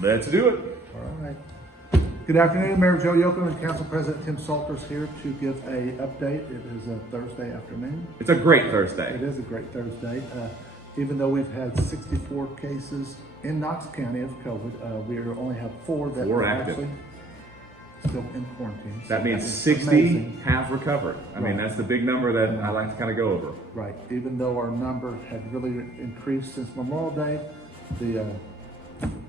Let's do it. All right. Good afternoon, Mayor Joe Yocum and Council President Tim Salters here to give a update. It is a Thursday afternoon. It's a great Thursday. It is a great Thursday. Even though we've had 64 cases in Knox County of COVID, we only have 4 that Four are active. actually still in quarantine. That So means is 60 amazing. have recovered. I mean, Right. that's the big number that I like to kind of go over. Right. Even though our number had really increased since Memorial Day, the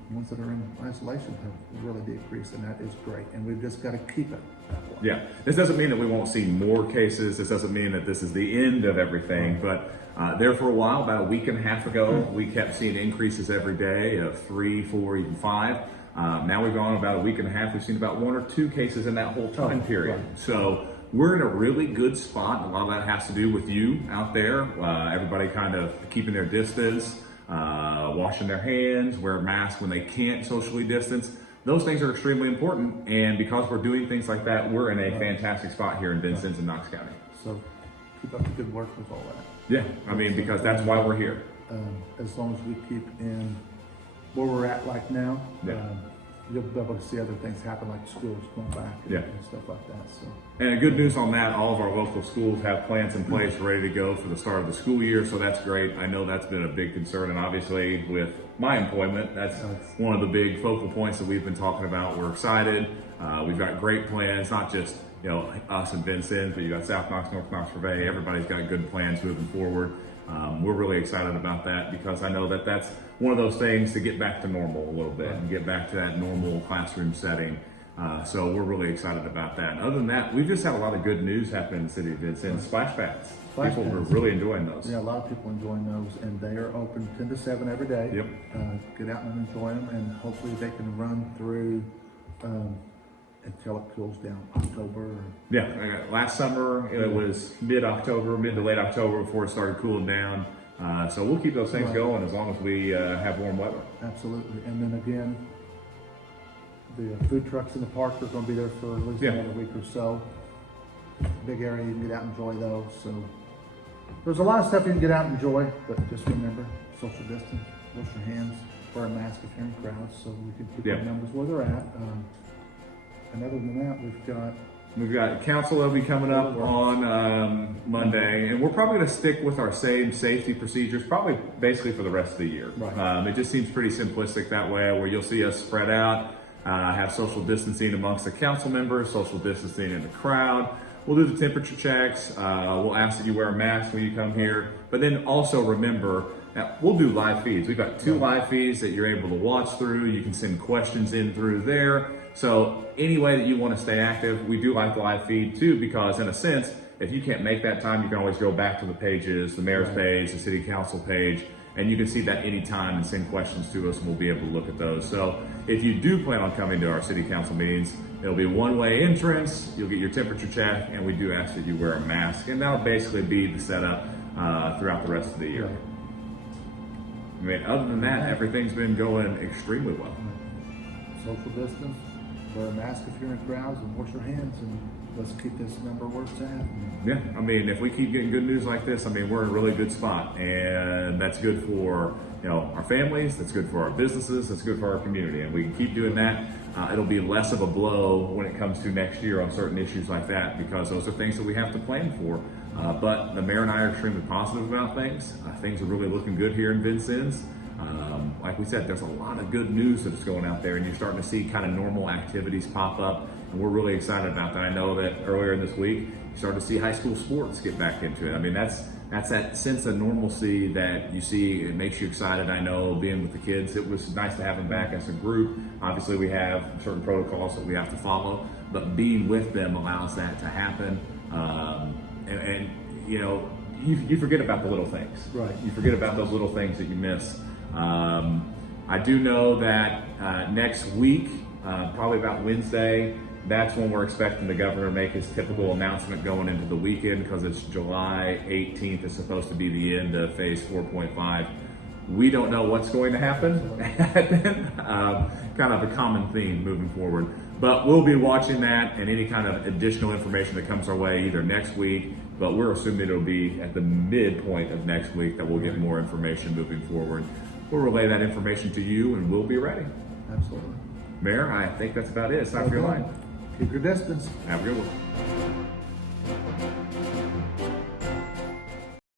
ones that are in isolation have really decreased, and that is great. And we've just got to keep it that way. Yeah, this doesn't mean that we won't see more cases. This doesn't mean that this is the end of everything, but there for a while, about a week and a half ago, we kept seeing increases every day of 3, 4, even 5. Now we've gone about a week and a half. We've seen about 1 or 2 cases in that whole time period. Right. So we're in a really good spot. A lot of that has to do with you out there. Everybody kind of keeping their distance, washing their hands, wear masks when they can't socially distance. Those things are extremely important. And because we're doing things like that, we're in a fantastic spot here in Vincennes and Knox County. So keep up the good work with all that. Yeah, I mean, because that's why we're here. As long as we keep in where we're at right now, Yeah. you'll be able to see other things happen, like schools going back and, Yeah. and stuff like that. So And good news on that, all of our local schools have plans in place ready to go for the start of the school year, so that's great. I know that's been a big concern, and obviously with my employment, that's one of the big focal points that we've been talking about. We're excited. We've got great plans, not just us and Vincennes, but you got South Knox, North Knox, Purvey. Everybody's got good plans moving forward. We're really excited about that because I know that that's one of those things to get back to normal a little bit and get back to that normal classroom setting. So we're really excited about that. And other than that, we've just had a lot of good news happen in the city of Vincennes. Splash pads. Splash People pads. were really enjoying those. yeah, a lot of people enjoying those, and they are open 10 to 7 every day. Yep. Get out and enjoy them, and hopefully they can run through until it cools down October. Yeah, last summer it was mid-October, mid to late October before it started cooling down. So we'll keep those things Right. going as long as we have warm weather. Absolutely. And then again, the food trucks in the park are going to be there for at least Yeah. another week or so. Big area, you can get out and enjoy those. So there's a lot of stuff you can get out and enjoy, but just remember social distance, wash your hands, wear a mask if you're in crowds, so we can keep Yeah. our numbers where they're at. And other than that, We've got council that'll be coming up on Monday, and we're probably going to stick with our same safety procedures, probably basically for the rest of the year. Right. It just seems pretty simplistic that way, where you'll see us spread out, have social distancing amongst the council members, social distancing in the crowd. We'll do the temperature checks. We'll ask that you wear a mask when you come here, but then also remember that we'll do live feeds. We've got 2 live feeds that you're able to watch through. You can send questions in through there. So any way that you want to stay active, we do like the live feed too, because in a sense, if you can't make that time, you can always go back to the pages, the mayor's page, the city council page, and you can see that anytime and send questions to us, and we'll be able to look at those. So if you do plan on coming to our city council meetings, it'll be one-way entrance, you'll get your temperature check, and we do ask that you wear a mask, and that'll basically be the setup throughout the rest of the year. I mean, other than that, everything's been going extremely well. social distance, wear a mask if you're in crowds, and wash your hands, and let's keep this number where it's at. Yeah, I mean, if we keep getting good news like this, I mean, we're in a really good spot, and that's good for our families, that's good for our businesses, that's good for our community, and we can keep doing that. It'll be less of a blow when it comes to next year on certain issues like that, because those are things that we have to plan for. But the mayor and I are extremely positive about things. Things are really looking good here in Vincennes. Like we said, there's a lot of good news that's going out there, and you're starting to see kind of normal activities pop up, and we're really excited about that. I know that earlier this week, you started to see high school sports get back into it. I mean, that's that sense of normalcy that you see. It makes you excited. I know being with the kids, it was nice to have them back as a group. Obviously, we have certain protocols that we have to follow, but being with them allows that to happen. And you forget about the little things. Right. You forget about those little things that you miss. I do know that next week, probably about Wednesday, that's when we're expecting the governor to make his typical announcement going into the weekend, because it's July 18th is supposed to be the end of phase 4.5. We don't know what's going to happen. Kind of a common theme moving forward. But we'll be watching that and any kind of additional information that comes our way either next week, but we're assuming it'll be at the midpoint of next week that we'll get more information moving forward. we'll relay that information to you and we'll be ready. Absolutely. Mayor, I think that's about it. It's time for your Okay. line. Keep your distance. Have a good one.